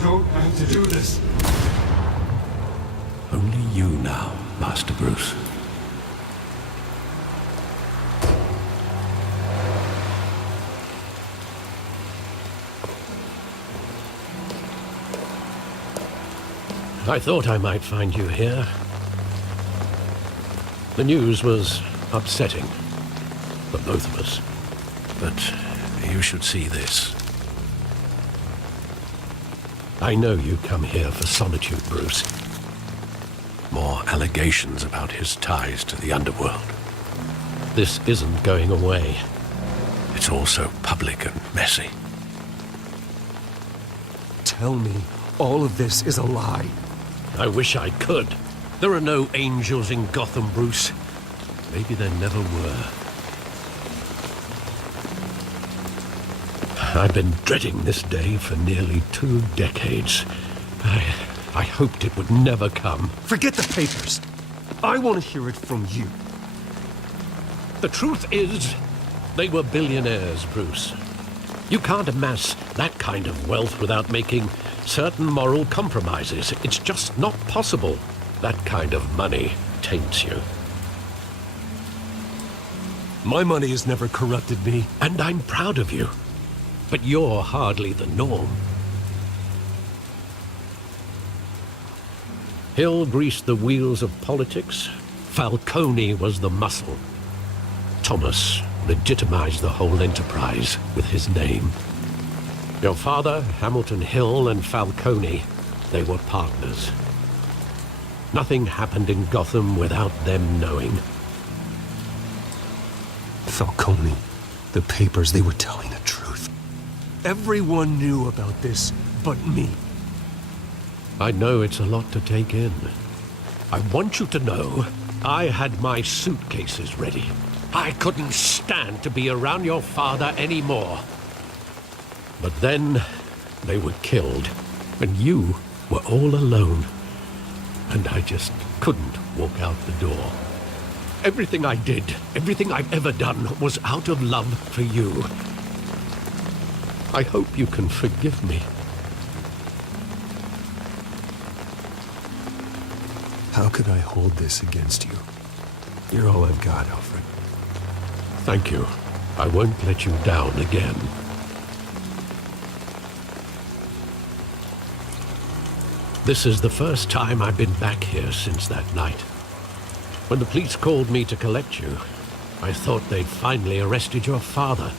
don't have to do this. Only you now, Master Bruce. I thought I might find you here. The news was upsetting for both of us. But you should see this. I know you come here for solitude, Bruce. More allegations about his ties to the underworld. This isn't going away. It's all so public and messy. Tell me all of this is a lie. I wish I could. There are no angels in Gotham, Bruce. Maybe there never were. I've been dreading this day for nearly 2 decades. I hoped it would never come. Forget the papers. I want to hear it from you. The truth is, they were billionaires, Bruce. You can't amass that kind of wealth without making certain moral compromises. It's just not possible. That kind of money taints you. My money has never corrupted me. And I'm proud of you. But you're hardly the norm. Hill greased the wheels of politics. Falcone was the muscle. Thomas legitimized the whole enterprise with his name. Your father, Hamilton Hill, and Falcone, they were partners. Nothing happened in Gotham without them knowing. Falcone, the papers, they were telling the truth. Everyone knew about this but me. I know it's a lot to take in. I want you to know I had my suitcases ready. I couldn't stand to be around your father anymore. But then they were killed, and you were all alone. And I just couldn't walk out the door. Everything I did, everything I've ever done, was out of love for you. I hope you can forgive me. How could I hold this against you? You're all I've got, Alfred. Thank you. I won't let you down again. This is the first time I've been back here since that night. When the police called me to collect you, I thought they'd finally arrested your father.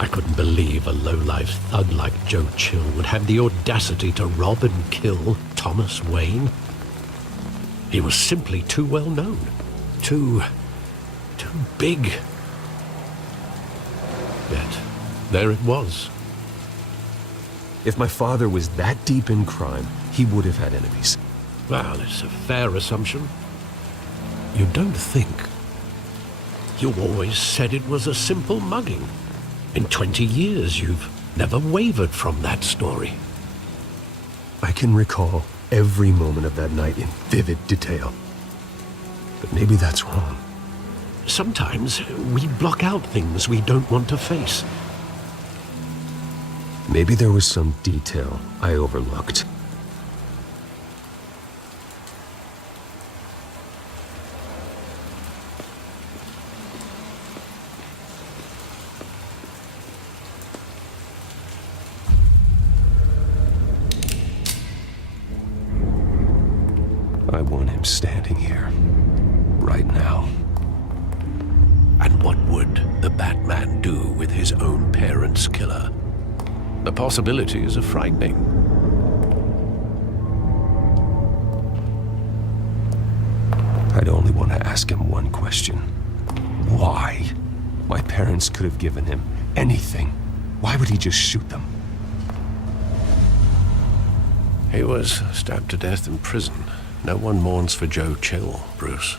I couldn't believe a low-life thug like Joe Chill would have the audacity to rob and kill Thomas Wayne. He was simply too well known. Too big. Yet, there it was. If my father was that deep in crime, he would have had enemies. Well, it's a fair assumption. You don't think. You always said it was a simple mugging. In 20 years, you've never wavered from that story. I can recall every moment of that night in vivid detail. But maybe that's wrong. Sometimes we block out things we don't want to face. Maybe there was some detail I overlooked. I want him standing here, right now. And what would the Batman do with his own parents' killer? The possibilities are frightening. I'd only want to ask him one question. Why? My parents could have given him anything. Why would he just shoot them? He was stabbed to death in prison. No one mourns for Joe Chill, Bruce.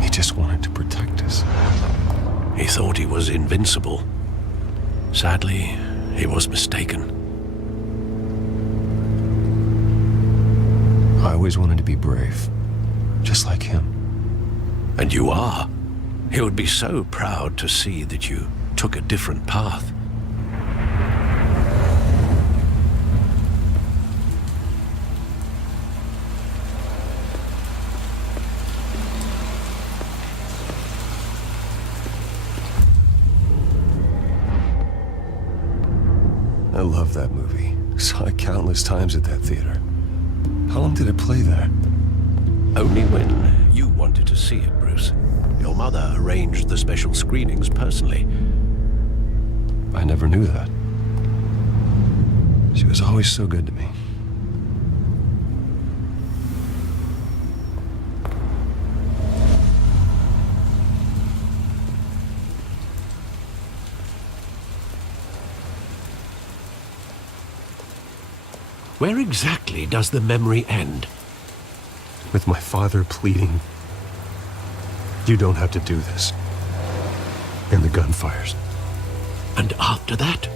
He just wanted to protect us. He thought he was invincible. Sadly, he was mistaken. I always wanted to be brave, just like him. And you are. He would be so proud to see that you took a different path. I love that movie. Saw it countless times at that theater. How long did it play there? Only when you wanted to see it, Bruce. Your mother arranged the special screenings personally. I never knew that. She was always so good to me. Where exactly does the memory end? With my father pleading, "You don't have to do this." And the gunfires. And after that?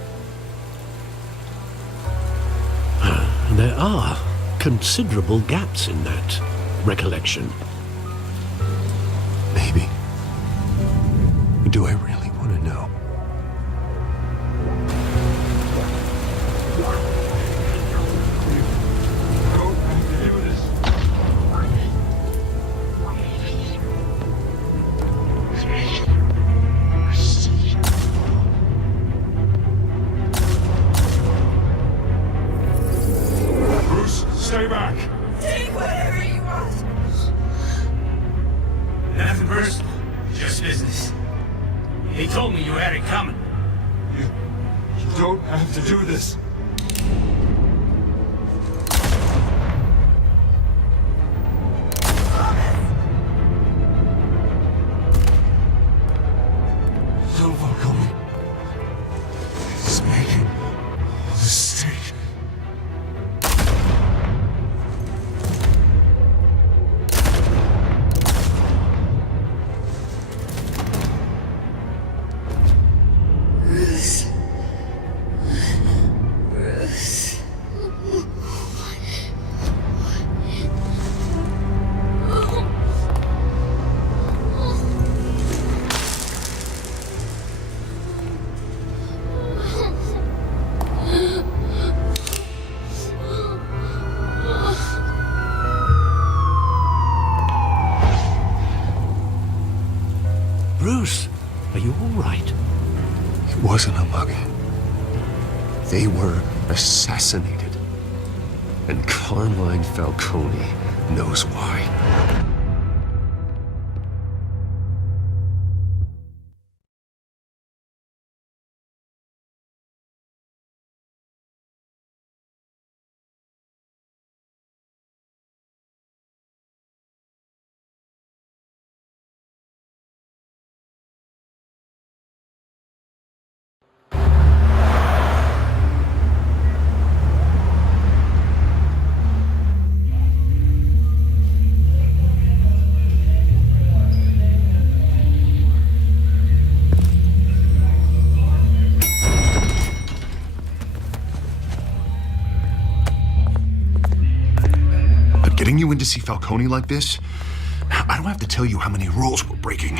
There are considerable gaps in that recollection. Maybe. Do I really want to know? Stay back! Take whatever you want. Nothing personal, just business. He told me you had it coming. You don't have to do this. Little Falcone is making a mistake. Bruce, are you all right? It wasn't a mugging. They were assassinated. And Carmine Falcone knows why. Getting you in to see Falcone like this, I don't have to tell you how many rules we're breaking.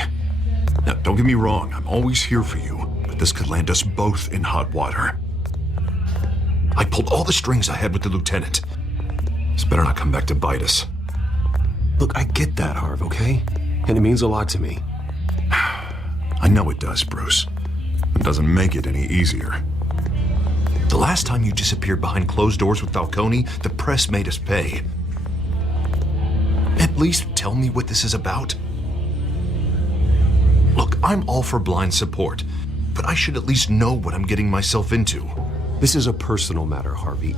Now, don't get me wrong, I'm always here for you, but this could land us both in hot water. I pulled all the strings I had with the lieutenant. This better not come back to bite us. Look, I get that, Harv, okay? And it means a lot to me. I know it does, Bruce. It doesn't make it any easier. The last time you disappeared behind closed doors with Falcone, the press made us pay. At least tell me what this is about. Look, I'm all for blind support, but I should at least know what I'm getting myself into. This is a personal matter, Harvey.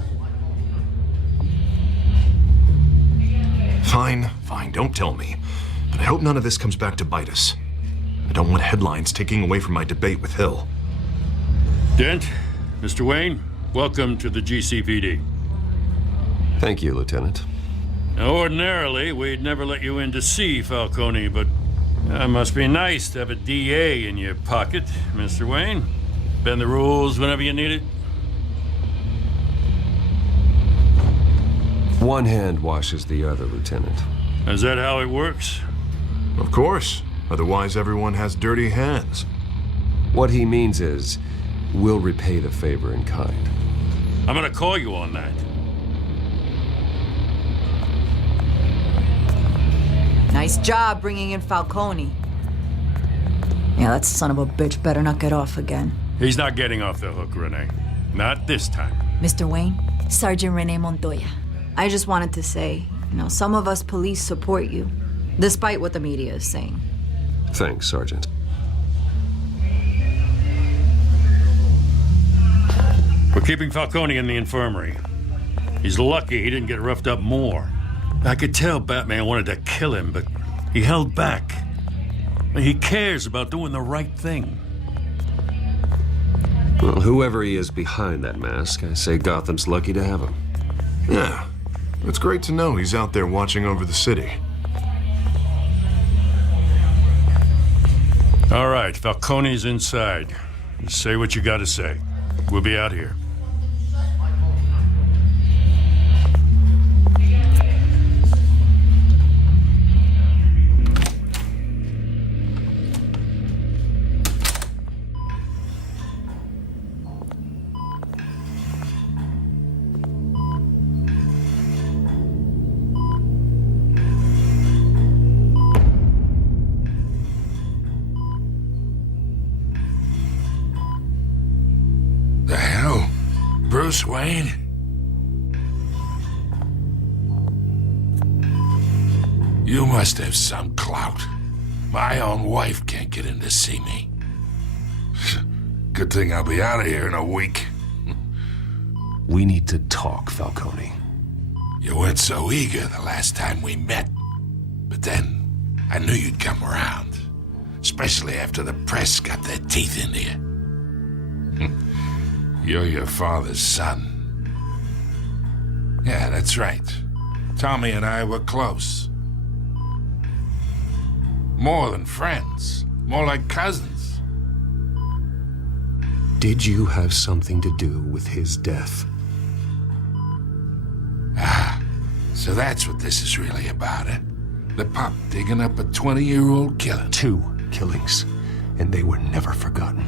Fine, don't tell me. But I hope none of this comes back to bite us. I don't want headlines taking away from my debate with Hill. Dent, Mr. Wayne, welcome to the GCPD. Thank you, Lieutenant. Now, ordinarily, we'd never let you in to see Falcone, but it must be nice to have a DA in your pocket, Mr. Wayne. Bend the rules whenever you need it. One hand washes the other, Lieutenant. Is that how it works? Of course. Otherwise, everyone has dirty hands. What he means is, we'll repay the favor in kind. I'm gonna call you on that. Nice job bringing in Falcone. Yeah, that son of a bitch better not get off again. He's not getting off the hook, Renee. Not this time. Mr. Wayne, Sergeant Renee Montoya. I just wanted to say, some of us police support you, despite what the media is saying. Thanks, Sergeant. We're keeping Falcone in the infirmary. He's lucky he didn't get roughed up more. I could tell Batman wanted to kill him, but he held back. He cares about doing the right thing. Well, whoever he is behind that mask, I say Gotham's lucky to have him. Yeah, it's great to know he's out there watching over the city. All right, Falcone's inside. Just say what you gotta say. We'll be out here. The hell? Bruce Wayne? You must have some clout. My own wife can't get in to see me. Good thing I'll be out of here in a week. We need to talk, Falcone. You weren't so eager the last time we met. But then, I knew you'd come around. Especially after the press got their teeth into you. You're your father's son. Yeah, that's right. Tommy and I were close. More than friends. More like cousins. Did you have something to do with his death? Ah, so that's what this is really about, eh? The pup digging up a 20-year-old killing. 2 killings, and they were never forgotten.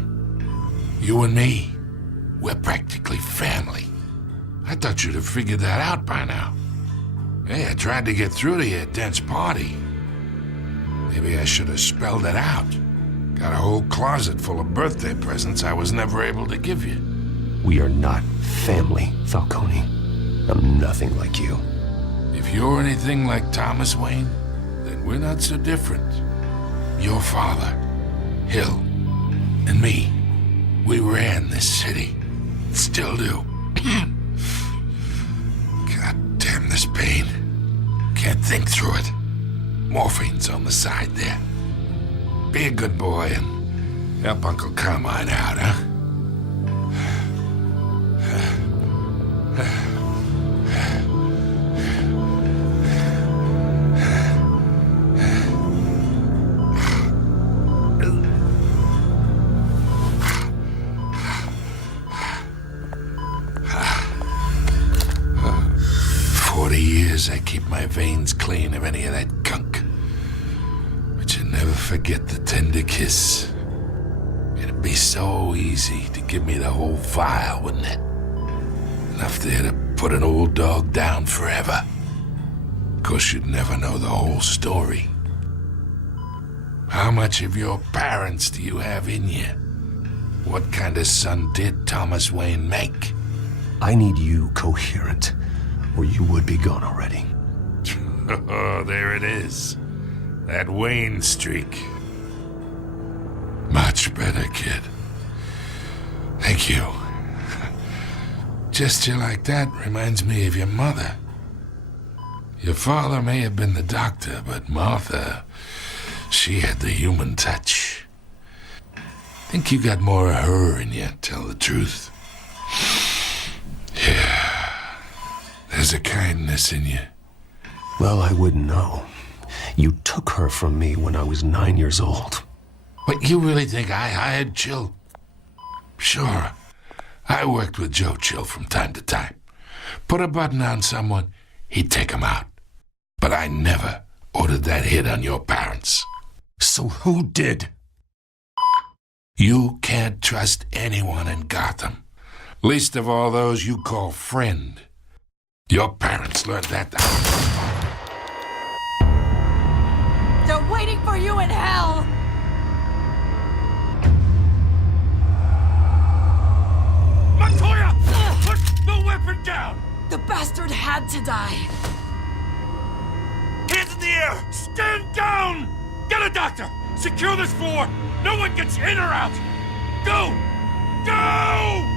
You and me, we're practically family. I thought you'd have figured that out by now. Hey, I tried to get through to your dense party. Maybe I should have spelled it out. Got a whole closet full of birthday presents I was never able to give you. We are not family, Falcone. I'm nothing like you. If you're anything like Thomas Wayne, then we're not so different. Your father, Hill, and me, we ran this city. Still do. God damn this pain. Can't think through it. Morphine's on the side there. Be a good boy and help Uncle Carmine out, huh? 40 years I keep my veins clean of any of that gunk. But you never forget the tender kiss. It'd be so easy to give me the whole vial, wouldn't it? Enough there to put an old dog down forever. Of course, you'd never know the whole story. How much of your parents do you have in you? What kind of son did Thomas Wayne make? I need you coherent, or you would be gone already. Oh, there it is. That Wayne streak. Much better, kid. Thank you. Gesture like that reminds me of your mother. Your father may have been the doctor, but Martha, she had the human touch. Think you got more of her in you, tell the truth. Yeah. There's a kindness in you. Well, I wouldn't know. You took her from me when I was 9 years old. What, you really think I hired Jill? Sure. I worked with Joe Chill from time to time. Put a button on someone, he'd take him out. But I never ordered that hit on your parents. So who did? You can't trust anyone in Gotham. Least of all those you call friend. Your parents learned that. They're waiting for you in hell! Montoya! Put the weapon down! The bastard had to die. Hands in the air! Stand down! Get a doctor! Secure this floor! No one gets in or out! Go! Go!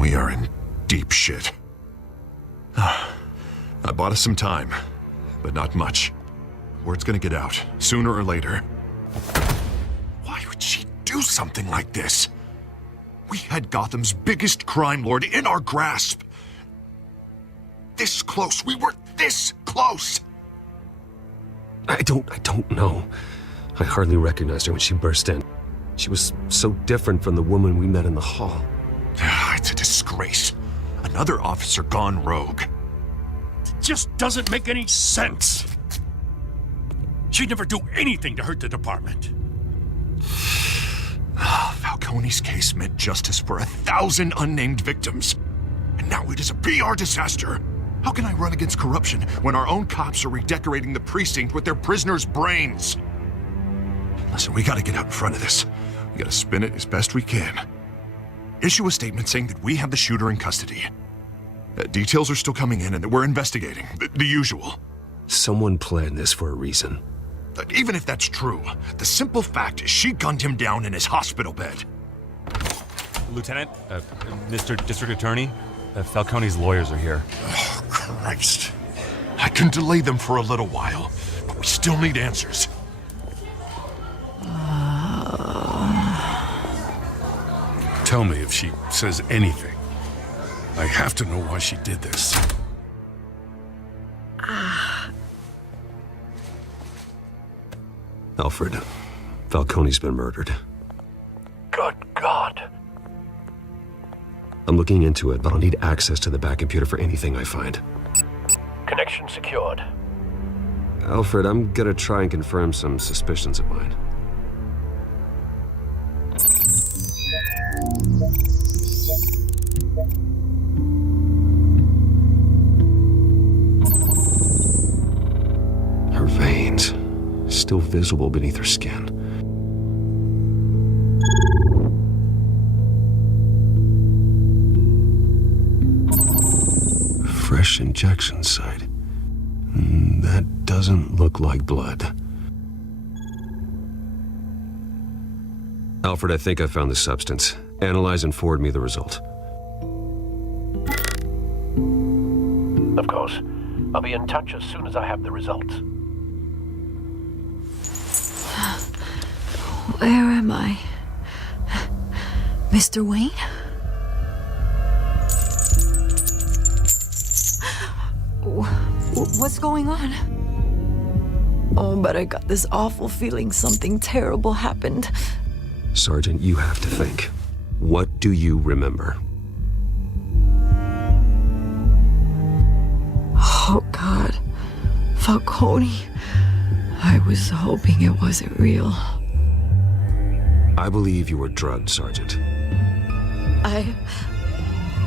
We are in deep shit. I bought us some time, but not much. Word's gonna get out, sooner or later. Why would she do something like this? We had Gotham's biggest crime lord in our grasp. This close. We were this close. I don't know. I hardly recognized her when she burst in. She was so different from the woman we met in the hall. It's a disgrace. Another officer gone rogue. It just doesn't make any sense. She'd never do anything to hurt the department. Falcone's case meant justice for 1,000 unnamed victims. And now it is a PR disaster. How can I run against corruption when our own cops are redecorating the precinct with their prisoners' brains? Listen, we gotta get out in front of this. We gotta spin it as best we can. Issue a statement saying that we have the shooter in custody. Details are still coming in and that we're investigating. The usual. Someone planned this for a reason. Even if that's true, the simple fact is she gunned him down in his hospital bed. Lieutenant, Mr. District Attorney, Falcone's lawyers are here. Oh, Christ. I can delay them for a little while, but we still need answers. Tell me if she says anything. I have to know why she did this. Alfred, Falcone's been murdered. Good God. I'm looking into it, but I'll need access to the back computer for anything I find. Connection secured. Alfred, I'm gonna try and confirm some suspicions of mine. Her veins, still visible beneath her skin. Fresh injection site. That doesn't look like blood. Alfred, I think I found the substance. Analyze and forward me the result. Of course. I'll be in touch as soon as I have the results. Where am I? Mr. Wayne? What's going on? Oh, but I got this awful feeling something terrible happened. Sergeant, you have to think. What do you remember? Oh, God. Falcone. I was hoping it wasn't real. I believe you were drugged, Sergeant.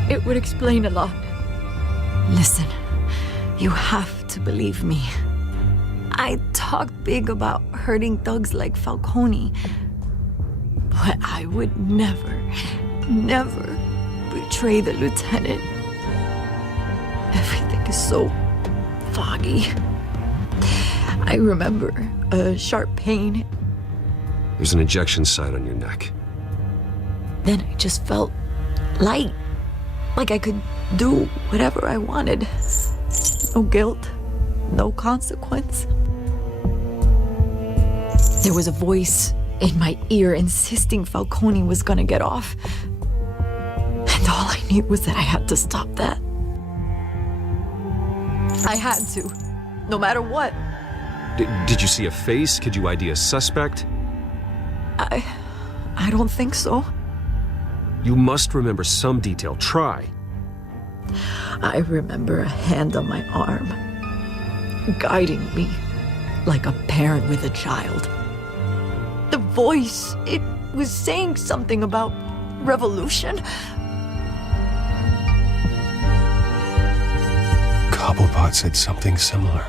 It would explain a lot. Listen, you have to believe me. I talked big about hurting thugs like Falcone, but I would never betray the lieutenant. Everything is so foggy. I remember a sharp pain. There's an injection site on your neck. Then I just felt light. Like I could do whatever I wanted. No guilt, no consequence. There was a voice in my ear insisting Falcone was gonna get off. And all I knew was that I had to stop that. I had to, no matter what. Did you see a face? Could you ID a suspect? I don't think so. You must remember some detail. Try. I remember a hand on my arm, guiding me like a parent with a child. The voice, it was saying something about revolution. Cobblepot said something similar.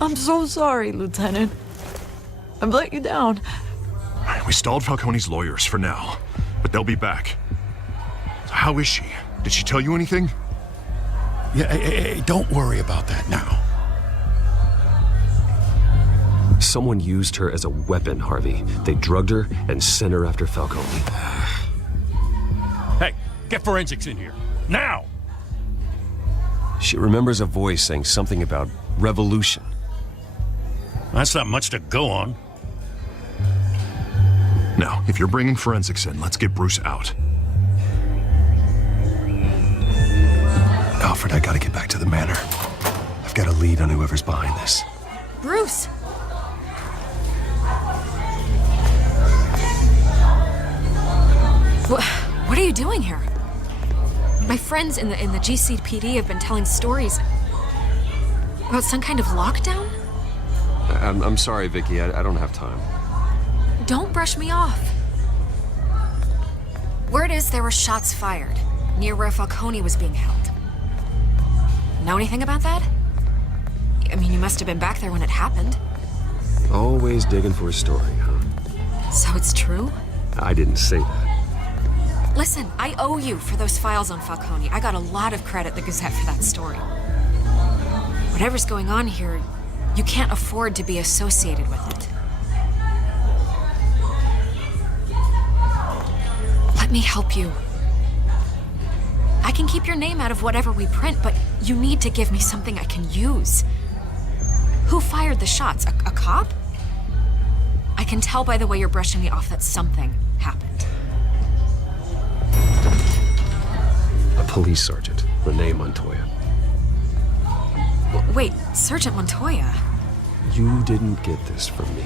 I'm so sorry, Lieutenant. I've let you down. We stalled Falcone's lawyers for now, but they'll be back. So how is she? Did she tell you anything? Yeah, hey, don't worry about that now. Someone used her as a weapon, Harvey. They drugged her and sent her after Falcone. Hey, get forensics in here. Now! She remembers a voice saying something about revolution. That's not much to go on. Now, if you're bringing forensics in, let's get Bruce out. Alfred, I gotta get back to the manor. I've got a lead on whoever's behind this. Bruce! What are you doing here? My friends in the GCPD have been telling stories about some kind of lockdown? I'm sorry, Vicky. I don't have time. Don't brush me off. Word is there were shots fired near where Falcone was being held. Know anything about that? I mean, you must have been back there when it happened. Always digging for a story, huh? So it's true? I didn't say that. Listen, I owe you for those files on Falcone. I got a lot of credit at the Gazette for that story. Whatever's going on here, you can't afford to be associated with it. Let me help you. I can keep your name out of whatever we print, but you need to give me something I can use. Who fired the shots? A cop? I can tell by the way you're brushing me off that something happened. A police sergeant, Renee Montoya. Wait, Sergeant Montoya? You didn't get this from me.